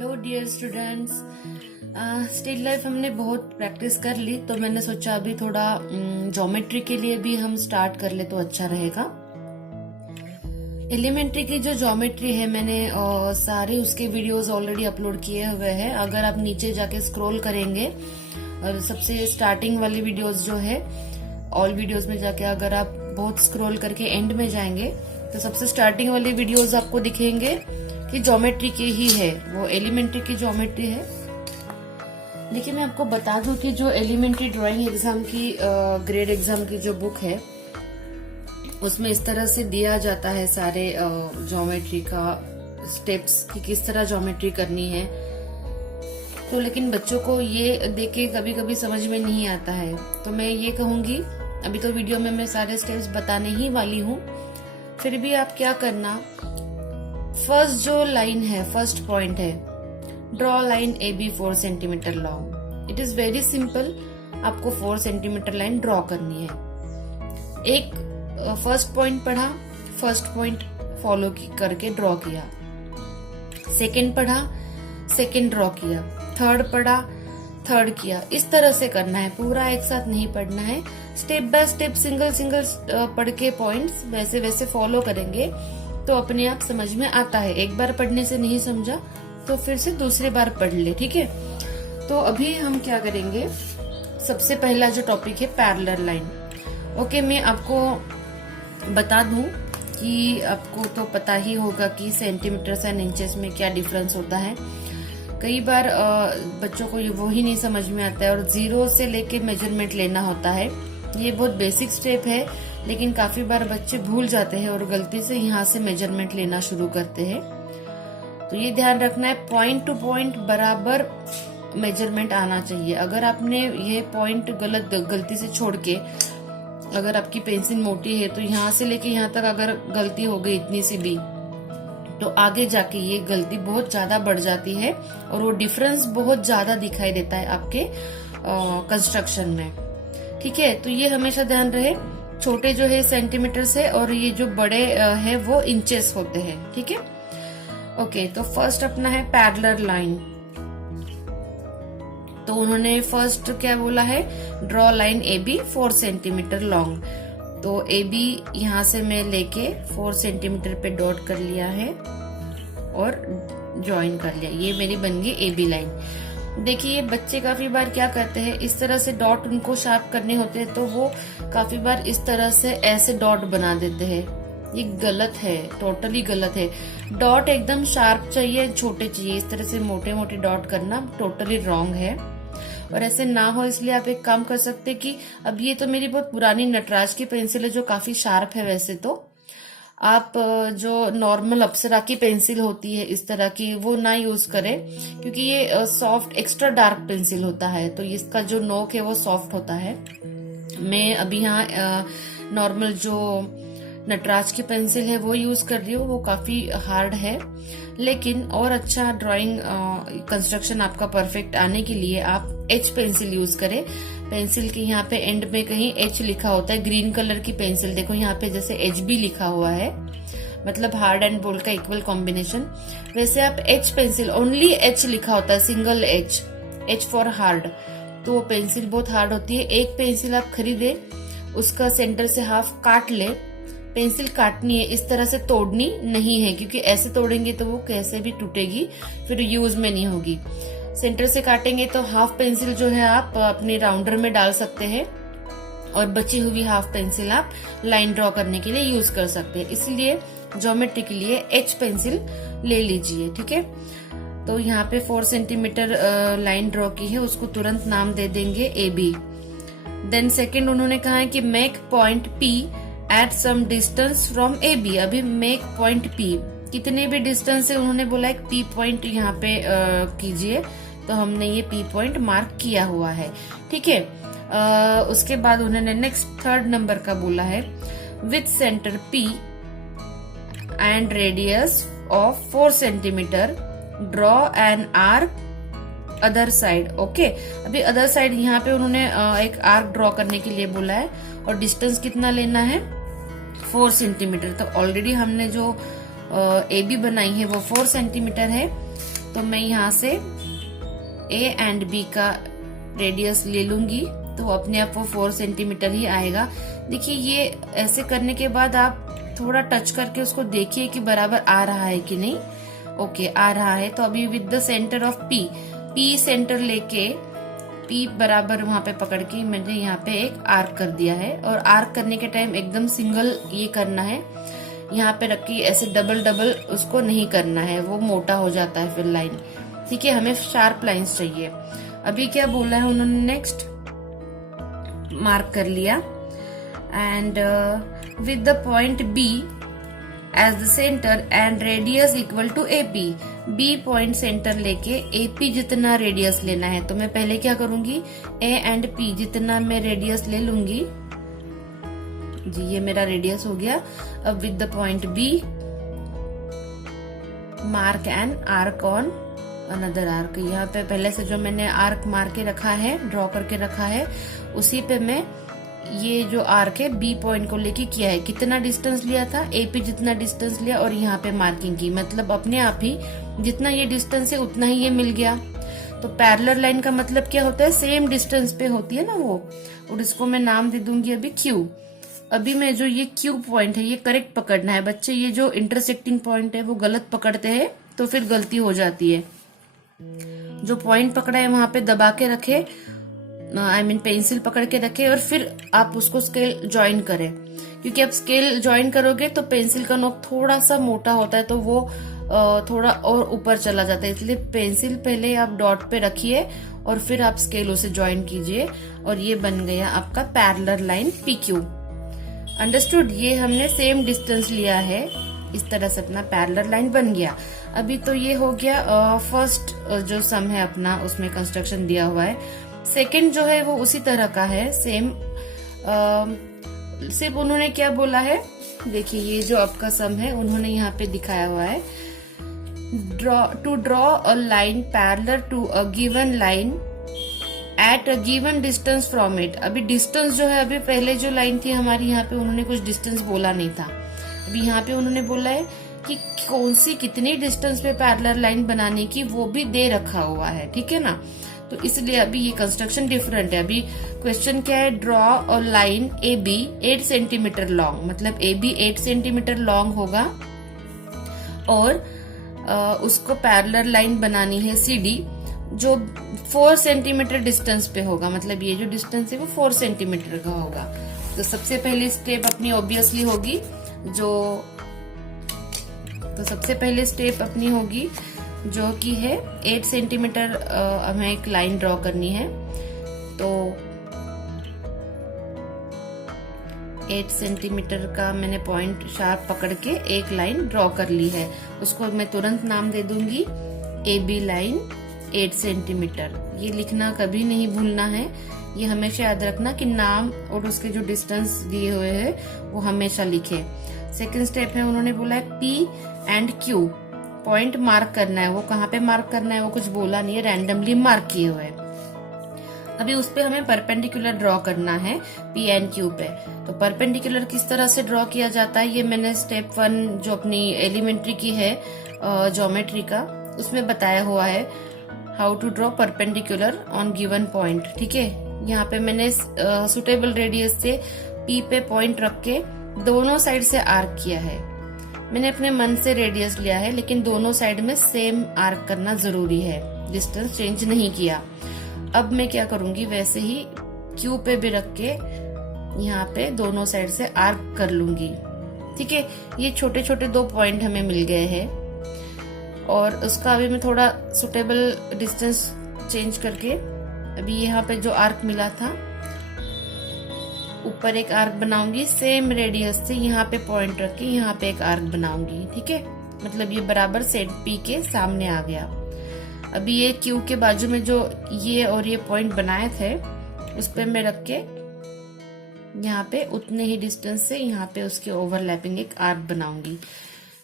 Hello dear students. Still life हमने बहुत practice कर ली, तो मैंने सोचा अभी थोड़ा ज्योमेट्री के लिए भी हम स्टार्ट कर ले तो अच्छा रहेगा। एलिमेंट्री की जो ज्योमेट्री है मैंने सारे उसके वीडियोस ऑलरेडी अपलोड किए हुए हैं। अगर आप नीचे जाके स्क्रॉल करेंगे और सबसे स्टार्टिंग वाली वीडियोस जो है ऑल वीडियोस में जाके अगर आप बहुत स्क्रॉल करके एंड में जाएंगे तो सबसे स्टार्टिंग वाली वीडियोस आपको दिखेंगे कि ज्योमेट्री की ही है, वो एलिमेंट्री की ज्योमेट्री है। लेकिन मैं आपको बता दूं कि जो एलिमेंट्री ड्राइंग एग्जाम की ग्रेड एग्जाम की जो बुक है उसमें इस तरह से दिया जाता है सारे ज्योमेट्री का स्टेप्स कि किस तरह ज्योमेट्री करनी है। तो लेकिन बच्चों को ये देख के कभी कभी समझ में नहीं आता है, तो मैं ये कहूंगी, अभी तो वीडियो में मैं सारे स्टेप्स बताने ही वाली हूँ, फिर भी आप क्या करना, फर्स्ट जो लाइन है, फर्स्ट पॉइंट है, draw line A B 4 centimetre long. It is very simple, आपको 4 सेंटीमीटर लाइन ड्रॉ करनी है। एक फर्स्ट पॉइंट पढ़ा, फर्स्ट पॉइंट फॉलो करके ड्रॉ किया, सेकंड पढ़ा, सेकंड ड्रॉ किया, थर्ड पढ़ा, थर्ड किया। इस तरह से करना है, पूरा एक साथ नहीं पढ़ना है। Step by step single single पढ़ के पॉइंट्स वैसे वैसे फॉलो करेंगे तो अपने आप समझ में आता है। एक बार पढ़ने से नहीं समझा तो फिर से दूसरी बार पढ़ ले, ठीक है। तो अभी हम क्या करेंगे, सबसे पहला जो टॉपिक है पैरेलल लाइन। ओके, मैं आपको बता दूं कि आपको तो पता ही होगा कि सेंटीमीटर एंड इंचेस में क्या डिफरेंस होता है। कई बार बच्चों को ये वो ही नहीं समझ में आता है और जीरो से लेके मेजरमेंट लेना होता है। ये बहुत बेसिक स्टेप है, लेकिन काफी बार बच्चे भूल जाते हैं और गलती से यहाँ से मेजरमेंट लेना शुरू करते हैं। तो ये ध्यान रखना है, पॉइंट टू पॉइंट बराबर मेजरमेंट आना चाहिए। अगर आपने ये पॉइंट गलती से छोड़ के, अगर आपकी पेंसिल मोटी है तो यहाँ से लेके यहाँ तक अगर गलती हो गई इतनी सी भी, तो आगे जाके ये गलती बहुत ज्यादा बढ़ जाती है और वो डिफरेंस बहुत ज्यादा दिखाई देता है आपके कंस्ट्रक्शन में, ठीक है। तो ये हमेशा ध्यान रहे, छोटे जो है सेंटीमीटर से और ये जो बड़े है वो इंचेस होते हैं, ठीक है। ओके, तो फर्स्ट अपना है पैरेलल लाइन। तो उन्होंने फर्स्ट क्या बोला है, draw line A B 4 centimetre long. तो ए बी यहाँ से मैं लेके 4 सेंटीमीटर पे डॉट कर लिया है और ज्वाइन कर लिया, ये मेरी बन गई ए बी लाइन। देखिए बच्चे काफी बार क्या करते हैं, इस तरह से डॉट उनको शार्प करने होते हैं तो वो काफी बार इस तरह से ऐसे डॉट बना देते हैं। ये गलत है, टोटली गलत है। डॉट एकदम शार्प चाहिए, छोटे चाहिए। इस तरह से मोटे मोटे डॉट करना टोटली रॉन्ग है। और ऐसे ना हो इसलिए आप एक काम कर सकते हैं कि अब ये तो मेरी बहुत पुरानी नटराज की पेंसिल है जो काफी शार्प है, वैसे तो आप जो नॉर्मल अप्सरा की पेंसिल होती है इस तरह की वो ना यूज करें, क्योंकि ये सॉफ्ट एक्स्ट्रा डार्क पेंसिल होता है तो इसका जो नोक है वो सॉफ्ट होता है। मैं अभी यहाँ नॉर्मल जो नटराज की पेंसिल है वो यूज कर रही हूँ, वो काफी हार्ड है। लेकिन और अच्छा ड्राइंग कंस्ट्रक्शन आपका परफेक्ट आने के लिए आप एच पेंसिल यूज करें। पेंसिल के यहाँ पे एंड में कहीं एच लिखा होता है, ग्रीन कलर की पेंसिल, देखो यहाँ पे जैसे एच बी लिखा हुआ है, मतलब हार्ड एंड बोल्ड का इक्वल कॉम्बिनेशन। वैसे आप एच पेंसिल, ओनली एच लिखा होता है, single H, H for hard. तो वो पेंसिल बहुत हार्ड होती है। एक पेंसिल आप खरीदे, उसका सेंटर से हाफ काट ले। पेंसिल काटनी है, इस तरह से तोड़नी नहीं है, क्योंकि ऐसे तोड़ेंगे तो वो कैसे भी टूटेगी, फिर यूज में नहीं होगी। सेंटर से काटेंगे तो हाफ पेंसिल जो है आप अपने राउंडर में डाल सकते हैं और बची हुई हाफ पेंसिल आप लाइन ड्रॉ करने के लिए यूज कर सकते हैं। इसलिए ज्योमेट्री के लिए एच पेंसिल ले लीजिए, ठीक है। तो यहाँ पे 4 सेंटीमीटर लाइन ड्रॉ की है, उसको तुरंत नाम दे देंगे ए बी। देन सेकेंड उन्होंने कहा है कि make point P at some distance from A B. अभी मेक पॉइंट पी, कितने भी डिस्टेंस से उन्होंने बोला एक पी पॉइंट यहाँ पे कीजिए, तो हमने ये पी पॉइंट मार्क किया हुआ है, ठीक है। उसके बाद उन्होंने नेक्स्ट थर्ड नंबर का बोला है, with centre P and radius of 4 centimetre draw an arc other side. Okay, अभी अदर साइड यहाँ पे उन्होंने एक आर्क ड्रॉ करने के लिए बोला है और डिस्टेंस कितना लेना है, 4 सेंटीमीटर। तो ऑलरेडी हमने जो ए बी बनाई है वो 4 सेंटीमीटर है। तो मैं यहाँ से ए एंड बी का रेडियस ले लूंगी, तो अपने आप वो 4 सेंटीमीटर ही आएगा। देखिए ये ऐसे करने के बाद आप थोड़ा टच करके उसको देखिए कि बराबर आ रहा है कि नहीं। ओके, आ रहा है। तो अभी with the centre of P centre लेके पी बराबर वहां पे पकड़ के मैंने यहाँ पे एक आर्क कर दिया है। और आर्क करने के टाइम एकदम सिंगल ये करना है, यहाँ पे रख के ऐसे डबल डबल उसको नहीं करना है, वो मोटा हो जाता है फिर लाइन। ठीक है, हमें शार्प लाइंस चाहिए। अभी क्या बोला है उन्होंने, नेक्स्ट मार्क कर लिया and with the point B as the centre and radius equal to AP. B point centre लेके एपी जितना रेडियस लेना है। तो मैं पहले क्या करूंगी, ए एंड पी जितना मैं रेडियस ले लूंगी जी, ये मेरा रेडियस हो गया। अब with the point B mark an arc on another arc. यहाँ पे पहले से जो मैंने आर्क मार के रखा है, ड्रॉ करके रखा है, उसी पे मैं ये जो आर्क है बी पॉइंट को लेके किया है। कितना डिस्टेंस लिया था, एपी जितना डिस्टेंस लिया और यहाँ पे मार्किंग की, मतलब अपने आप ही जितना ये डिस्टेंस है उतना ही ये मिल गया। तो पैरेलल लाइन का मतलब क्या होता है, सेम डिस्टेंस पे होती है ना वो। और इसको मैं नाम दे दूंगी अभी क्यू। अभी मैं जो ये क्यू पॉइंट है ये करेक्ट पकड़ना है बच्चे। ये जो इंटरसेक्टिंग पॉइंट है वो गलत पकड़ते हैं तो फिर गलती हो जाती है। जो पॉइंट पकड़ा है वहां पे दबा के रखे, पेंसिल पकड़ के रखे और फिर आप उसको स्केल ज्वाइन करें। क्योंकि आप स्केल ज्वाइन करोगे तो पेंसिल का नोक थोड़ा सा मोटा होता है, तो वो थोड़ा और ऊपर चला जाता है। इसलिए पेंसिल पहले आप डॉट पे रखिए और फिर आप स्केल उसे ज्वाइन कीजिए। और ये बन गया आपका पैरेलल लाइन PQ। अंडरस्टूड? ये हमने सेम डिस्टेंस लिया है, इस तरह से अपना पैरेलल लाइन बन गया। अभी तो ये हो गया फर्स्ट जो सम है अपना, उसमें कंस्ट्रक्शन दिया हुआ है। सेकंड जो है वो उसी तरह का है, सेम। सिर्फ उन्होंने क्या बोला है, देखिए ये जो आपका सम है उन्होंने यहाँ पे दिखाया हुआ है, to draw a line parallel to a given line at a given distance from it. अभी डिस्टेंस जो है, अभी पहले जो लाइन थी हमारी यहाँ पे उन्होंने कुछ डिस्टेंस बोला नहीं था। अभी यहाँ पे उन्होंने बोला है कि कौन सी कितनी डिस्टेंस पे पैरेलल लाइन बनाने की, वो भी दे रखा हुआ है। ठीक है ना? तो इसलिए अभी ये कंस्ट्रक्शन डिफरेंट है। अभी क्वेश्चन क्या है, ड्रॉ और लाइन AB 8 सेंटीमीटर लॉन्ग, मतलब AB 8 सेंटीमीटर लॉन्ग होगा और उसको पैरेलल लाइन बनानी है CD जो 4 सेंटीमीटर डिस्टेंस पे होगा। मतलब ये जो डिस्टेंस है वो 4 सेंटीमीटर का होगा। तो सबसे पहली स्टेप अपनी ऑब्वियसली होगी जो कि है 8 सेंटीमीटर हमें एक लाइन ड्रॉ करनी है। तो 8 सेंटीमीटर का मैंने पॉइंट शार्प पकड़ के एक लाइन ड्रॉ कर ली है। उसको मैं तुरंत नाम दे दूंगी AB लाइन 8 सेंटीमीटर। ये लिखना कभी नहीं भूलना है, ये हमेशा याद रखना कि नाम और उसके जो डिस्टेंस दिए हुए हैं वो हमेशा लिखे। सेकंड स्टेप है, उन्होंने बोला है P and Q point mark करना है। वो कहाँ पे मार्क करना है वो कुछ बोला नहीं है, रैंडमली मार्क किए हुए। अभी उस पे हमें परपेंडिकुलर ड्रॉ करना है P एंड Q पे। तो परपेंडिकुलर किस तरह से ड्रॉ किया जाता है ये मैंने स्टेप 1 जो अपनी एलिमेंट्री की है ज्योमेट्री का, उसमें बताया हुआ है, how to draw perpendicular on given point. ठीक है, यहाँ पे मैंने सुटेबल रेडियस से P पे पॉइंट रख के दोनों साइड से आर्क किया है। मैंने अपने मन से रेडियस लिया है, लेकिन दोनों साइड में सेम आर्क करना जरूरी है, डिस्टेंस चेंज नहीं किया। अब मैं क्या करूंगी, वैसे ही Q पे भी रख के यहाँ पे दोनों साइड से आर्क कर लूंगी। ठीक है, ये छोटे छोटे 2 पॉइंट हमें मिल गए हैं और उसका अभी मैं थोड़ा सुटेबल डिस्टेंस चेंज करके अभी यहाँ पे जो आर्क मिला था ऊपर एक आर्क बनाऊंगी सेम रेडियस से, यहाँ पे पॉइंट रख के यहाँ पे एक आर्क बनाऊंगी। ठीक है, मतलब ये बराबर सेट P के सामने आ गया। अभी ये Q के बाजू में जो ये और ये पॉइंट बनाए थे उस पे मैं रख के यहाँ पे उतने ही डिस्टेंस से यहाँ पे उसके ओवरलैपिंग एक आर्क बनाऊंगी।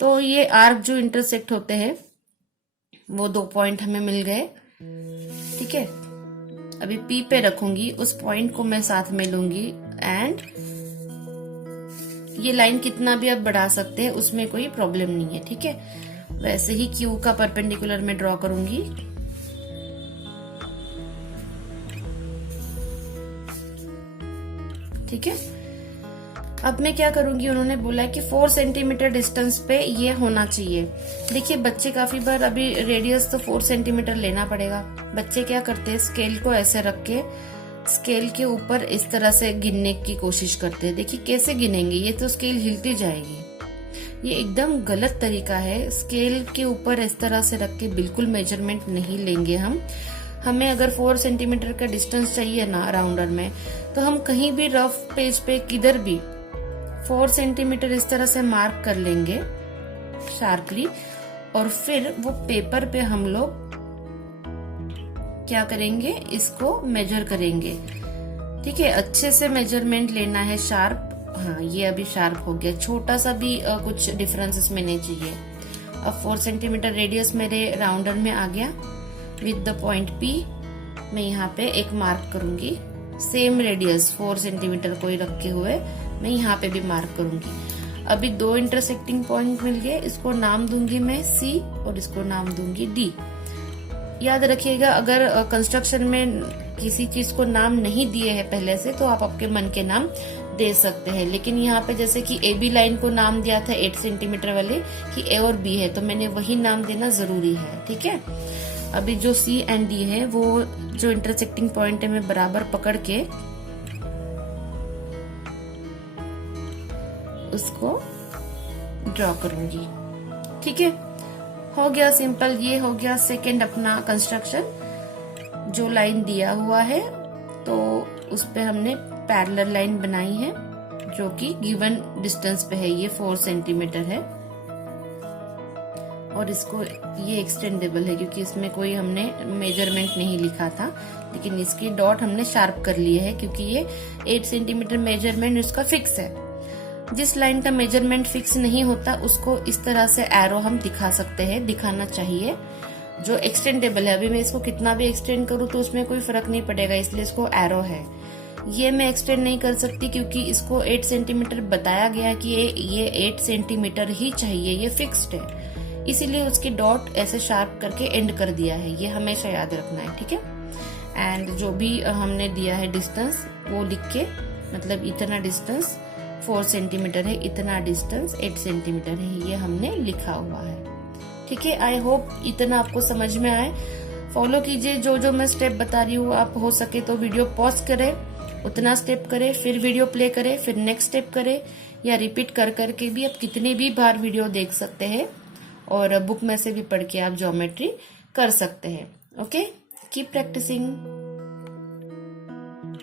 तो ये आर्क जो इंटरसेक्ट होते हैं वो 2 पॉइंट हमें मिल गए। ठीक है, अभी P पे रखूंगी, उस पॉइंट को मैं साथ में लूंगी एंड ये लाइन कितना भी आप बढ़ा सकते हैं, उसमें कोई प्रॉब्लम नहीं है। ठीक है, वैसे ही क्यू का परपेंडिकुलर में ड्रॉ करूंगी। ठीक है, अब मैं क्या करूंगी, उन्होंने बोला कि 4 सेंटीमीटर डिस्टेंस पे ये होना चाहिए। देखिए बच्चे काफी बार, अभी रेडियस तो 4 सेंटीमीटर लेना पड़ेगा। बच्चे क्या करते हैं, स्केल को ऐसे रख के स्केल के ऊपर इस तरह से गिनने की कोशिश करते हैं। देखिए कैसे गिनेंगे, ये तो स्केल हिलती जाएगी। ये एकदम गलत तरीका है। स्केल के ऊपर इस तरह से रख के बिल्कुल मेजरमेंट नहीं लेंगे हम। हमें अगर 4 सेंटीमीटर का डिस्टेंस चाहिए ना राउंडर में, तो हम कहीं भी रफ पेज पे किधर भी 4 सेंटीमीटर इस तरह से मार्क कर लेंगे शार्पली, और फिर वो पेपर पे हम लोग क्या करेंगे, इसको मेजर करेंगे। ठीक है, अच्छे से मेजरमेंट लेना है, शार्प। हाँ, ये अभी शार्प हो गया, छोटा सा भी कुछ डिफरेंस इसमें नहीं चाहिए। अब 4 सेंटीमीटर रेडियस मेरे राउंडर में आ गया। विद द पॉइंट P मैं यहाँ पे एक मार्क करूंगी। सेम रेडियस 4 सेंटीमीटर को ही रखे हुए मैं यहाँ पे भी मार्क करूंगी। अभी 2 इंटरसेक्टिंग पॉइंट मिल गए, इसको नाम दूंगी मैं C और इसको नाम दूंगी D। याद रखिएगा, अगर कंस्ट्रक्शन में किसी चीज को नाम नहीं दिए है पहले से, तो आप आपके मन के नाम दे सकते हैं। लेकिन यहाँ पे जैसे कि AB लाइन को नाम दिया था 8 सेंटीमीटर वाले कि A और B है, तो मैंने वही नाम देना जरूरी है। ठीक है, अभी जो C एंड D है, वो जो इंटरसेक्टिंग पॉइंट है, मैं बराबर पकड़ के उसको ड्रॉ करूंगी। ठीक है, हो गया सिंपल। ये हो गया सेकंड अपना कंस्ट्रक्शन। जो लाइन दिया हुआ है तो उस पे हमने पैरेलल लाइन बनाई है, जो कि गिवन डिस्टेंस पे है। ये 4 सेंटीमीटर है और इसको ये एक्सटेंडेबल है क्योंकि इसमें कोई हमने मेजरमेंट नहीं लिखा था, लेकिन इसकी डॉट हमने शार्प कर लिए है क्योंकि ये 8 सेंटीमीटर मेजरमेंट इसका फिक्स है। जिस लाइन का मेजरमेंट फिक्स नहीं होता उसको इस तरह से एरो हम दिखा सकते हैं, दिखाना चाहिए। जो एक्सटेंडेबल है, अभी मैं इसको कितना भी एक्सटेंड करूँ तो उसमें कोई फर्क नहीं पड़ेगा, इसलिए इसको एरो है। ये मैं एक्सटेंड नहीं कर सकती क्योंकि इसको 8 सेंटीमीटर बताया गया कि ये 8 सेंटीमीटर ही चाहिए, ये फिक्स्ड है, इसीलिए उसकी डॉट ऐसे शार्प करके एंड कर दिया है। ये हमेशा याद रखना है। ठीक है, एंड जो भी हमने दिया है डिस्टेंस वो लिख के, मतलब इतना डिस्टेंस 4 सेंटीमीटर है, इतना डिस्टेंस 8 सेंटीमीटर है, ये हमने लिखा हुआ है। ठीक है, आई होप इतना आपको समझ में आए। फॉलो कीजिए जो जो मैं स्टेप बता रही हूँ। आप हो सके तो वीडियो पॉज करें, उतना स्टेप करें, फिर वीडियो प्ले करें, फिर नेक्स्ट स्टेप करें, या रिपीट कर करके भी आप कितने भी बार वीडियो देख सकते हैं, और बुक में से भी पढ़ के आप ज्योमेट्री कर सकते हैं। Okay, keep practising.